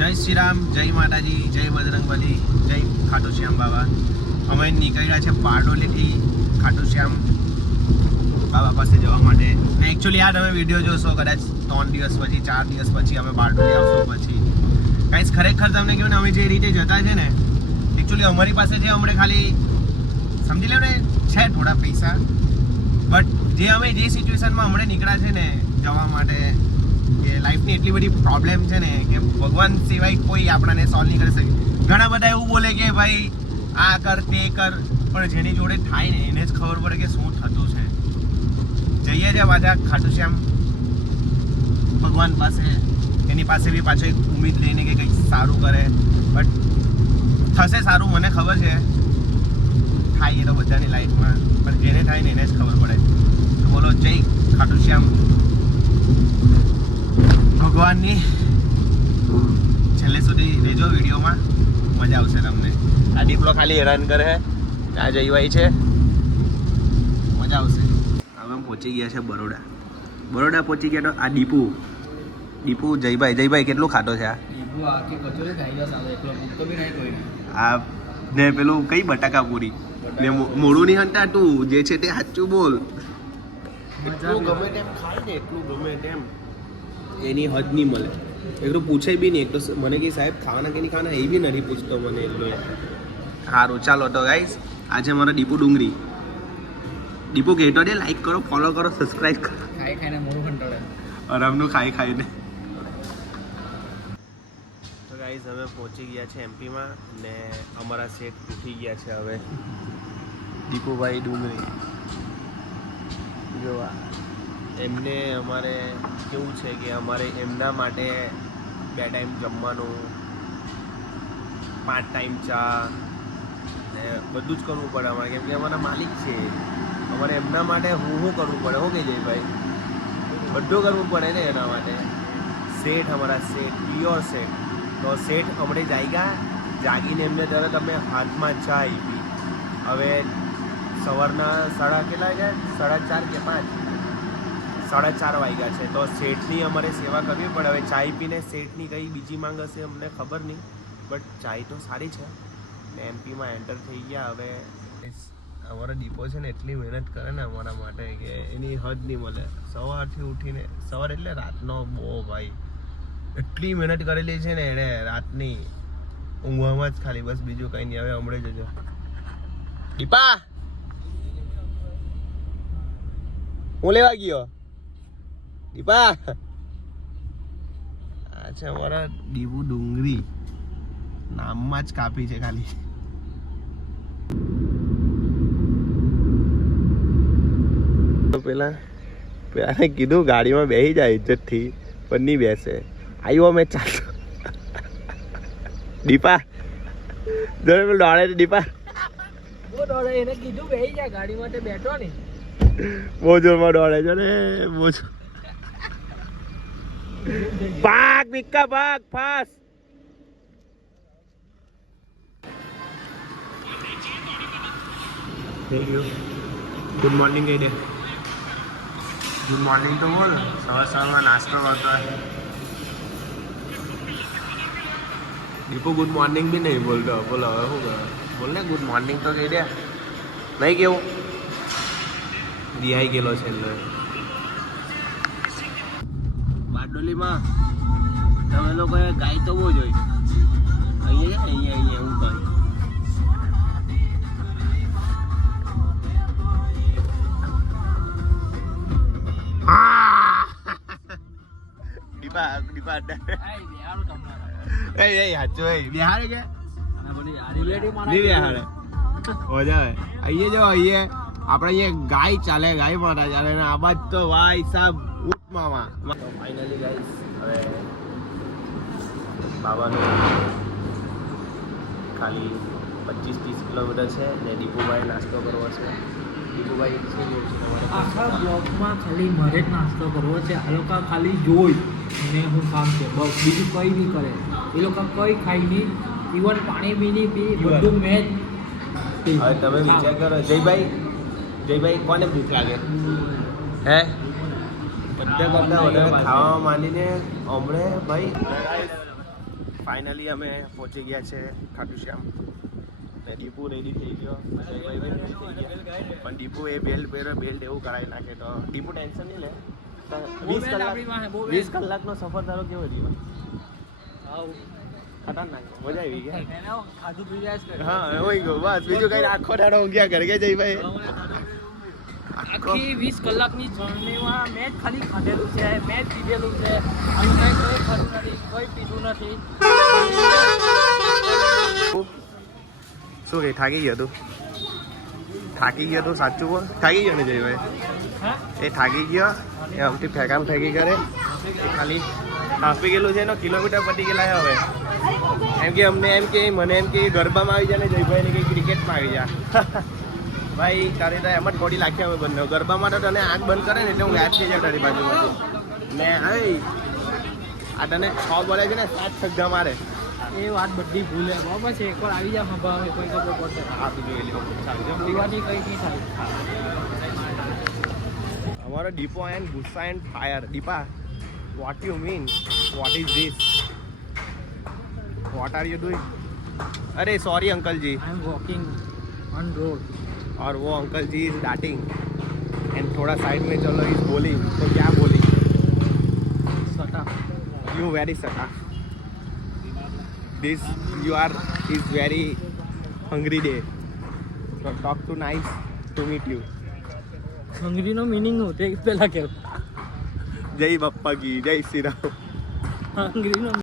જય શ્રી રામ, જય માતાજી, જય બજરંગબલી, જય ખાટુ શ્યામ બાબા. અમે નીકળ્યા છે બારડોલીથી ખાટુ શ્યામ બાબા પાસે જવા માટે. ને એકચ્યુઅલી આ તમે વિડીયો જોશો કદાચ 3 દિવસ પછી 4 દિવસ પછી અમે બારડોલી આવશું. પછી કાંઈ ખરેખર તમને કહ્યું ને, અમે જે રીતે જતા છે ને, એકચ્યુઅલી અમારી પાસે જે હમણાં ખાલી સમજી લો ને છે થોડા પૈસા, બટ જે અમે જે સિચ્યુએશનમાં હમણાં નીકળ્યા છે ને જવા માટે, કે લાઈફની એટલી બધી પ્રોબ્લેમ છે ને કે ભગવાન સિવાય કોઈ આપણને સોલ્વ નહીં કરી શકે. ઘણા બધા એવું બોલે કે ભાઈ આ કર તે કર, પણ જેની જોડે થાય ને એને જ ખબર પડે કે શું થતું છે. જઈએ છે પાછા ખાટુ શ્યામ ભગવાન પાસે. એની પાસે બી પાછો એક ઉમ્મીદ લઈને કે કંઈક સારું કરે, બટ થશે સારું, મને ખબર છે. થાય એ તો બધાની લાઈફમાં, પણ જેને થાય ને એને જ ખબર પડે. તો બોલો જય ખાટુ શ્યામ ભગવાનની. છેલ્લે સુધી રહેજો વિડીયોમાં, મજા આવશે તમને. આ દીપલો ખાલી હેરાન કરે છે, આ જઈવાઈ છે, મજા આવશે. હવે પહોંચી ગયા છે બરોડા પહોંચી ગયા. તો આ દીપુ જયભાઈ કેટલું ખાટો છે આ ને પેલું કઈ બટાકા પૂરી ને મોડું નહીં હંટા. તું જે છે તે સાચું બોલ. એટલું ગમે તેમ ખાય ને, એટલું ગમે તેમ, એની હદ નહીં મળે. એટલું પૂછે બી નહીં. એક તો મને કે સાહેબ ખાવાના કે નહીં ખાવાના એ બી નથી પૂછતો મને એટલું. સારું ચાલો તો ગાઈસ, આજે મારો દીપુ ડુંગરી. દીપુ કહેતો દે લાઈક કરો, ફોલો કરો, સબસ્ક્રાઈબ કરો. ખાઈને મોડું કંટાળે આરામનું ખાઈને. તો ગાઈસ હવે પહોંચી ગયા છે એમપીમાં ને અમારા સેટ ઉઠી ગયા છે હવે. દીપુભાઈ ડુંગરી જોવા. એમને અમારે કેવું છે કે અમારે એમના માટે 2 ટાઈમ જમવાનું, 5 ટાઈમ ચા ને બધું જ કરવું પડે અમારે, કેમ કે અમારા માલિક છે. અમારે એમના માટે હું કરવું પડે. શું કહી જાય ભાઈ, બધું કરવું પડે ને એના માટે. શેઠ અમારા શેઠ, પ્યોર શેઠ. તો શેઠ હમણાં જાગીને એમને તરત અમે હાથમાં ચા આપી. હવે સવારના 4:30 કે 5 4:30 વાગ્યા છે. તો શેઠની અમારે સેવા કરવી પડે. હવે ચાય પીને શેઠની કઈ બીજી માંગ હશે અમને ખબર નહીં, બટ ચાય તો સારી છે. ને એમપીમાં એન્ટર થઈ ગયા. હવે અમારો દીપો છે ને એટલી મહેનત કરે ને અમારા માટે કે એની હદ નહીં મળે. સવારથી ઉઠીને, સવાર એટલે રાતનો બહુ ભાઈ, એટલી મહેનત કરેલી છે ને એણે રાતની ઊંઘવામાં જ ખાલી, બસ બીજું કંઈ નહીં. હવે હમણાં જજો દીપા, હું લેવા ગયો દીપા. આ છે અમારા દીપુ ડુંગરી, નામમાં જ કાપી છે ખાલી. પેલા કીધું ગાડીમાં બેસી જાય ઇજ્જતથી, પણ નહીં બેસે. આવ્યો મેં ચાલતો. દીપા જોડે પેલું દોડે છે. દીપા બહુ દોડે, એને કીધું બેસી જાય ગાડીમાં, તે બેઠો ને બહુ જોરમાં દોડે છે ને. બહુ ભાગ વિક્કા ભાગ ફાસ્ટ. ગુડ મોર્નિંગ કહી દે. ગુડ મોર્નિંગ તો બોલ. સવારમાં નાસ્તો કરતો. દીપુ ગુડ મોર્નિંગ બી નહીં બોલતો. બોલો હવે શું કરે, બોલ ને ગુડ મોર્નિંગ તો કહી દે. નહીં કેવું રિહાઈ ગયેલો છે એટલે. બારડોલીમાં તમે લોકોએ ગાય તો બહુ જોઈ. અહીંયા એવું કહ્યું. આપણે ગાય ચાલે, ગાય માતા ચાલે ને આ બાદ તો ભાઈ સાહેબ ઉઠમાં. ફાઇનલી ગાઈસ હવે બાબાનું ખાલી 25-30 કિલોમીટર છે ને દીપુભાઈ નાસ્તો કરવો છે. દીપુભાઈ શું જોવું છે તમારે? આખા બ્લોકમાં ખાલી મારે જ નાસ્તો કરવો છે. આ લોકો ખાલી જોઈ ને હું કામ છે બસ, બીજું કંઈ નહીં કરે. એ લોકો કંઈ ખાઈ નહીં, ઇવન પાણી બી નહીં પી, બધું મેં જ. હવે તમે વિચાર કરો જયભાઈ કોને ભૂખ લાગે હે? બધા કરતા વધારે ખાવા માંડીને હમણે ભાઈ ફાઇનલી અમે પહોંચી ગયા છે ખાટુ શ્યામ ને દીપુ રેડી થઈ ગયો જયભાઈ બી ready થઈ ગયા પણ દીપુ એ બેલ્ટ પહેર્યો બેલ્ટ એવું કરાવી નાખે તો દીપુ ટેન્શન નહીં લે 20 કલાકનો સફર તારો કેવો રહ્યો ખતરનાક મજા આવી ગયા ખાધું પી જાય હા હોય ગયો બસ બીજું કઈ આખો દાડો ઊંઘ્યા ઘર ગયા જયભાઈ આખી 20 કલાકની જર્નીમાં મેં જ ખાલી ખાધેલું છે મેં જ પીધેલું છે અને કંઈ ખાધું નથી કોઈ પીધું નથી શું કે થાકી ગયો તું સાચું બોલ થાકી ગયો ને જયભાઈ હા એ થાકી ગયો એ આમથી ફેંકામ ફેંકી કરે એ ખાલી હાંફી ગયેલું છે એનો કિલોમીટર પતી ગયેલા હવે એમ કે અમને એમ કે મને એમ કે ગરબામાં આવી જાય ને જયભાઈને કે ક્રિકેટમાં આવી જા ભાઈ તારે તો એમ જ બોડી લાખી હવે બંને ગરબામાં તો તને આંખ બંધ કરે ને એટલે હું ગાયબ થઈ જાય તારી બાજુમાંથી ને હવે આ તને 6 બોલે છે ને 7 છગ્ગા મારે એ વાત બધી ભૂલે બરાબર છે એકવાર આવી જાય સંભાવે કોઈ ખબર પડશે આ તું જોઈ લે ભૂલવાની કંઈ નહીં થાય અમારો દીપો એન્ડ ગુસ્સા and fire Deepa what you mean what is this what are you doing अरे sorry uncle ji I am walking on road और वो अंकल जी इज डांटिंग एंड थोड़ा साइड में चलो इज बोलिंग तो क्या बोलिंग सटा यू वेरी सटा this you are is very hungry day so talk to nice to meet you હંગરીનો મીનિંગ હું તે પહેલા કેવું जय बप्पा की जय श्री राम હંગરીનો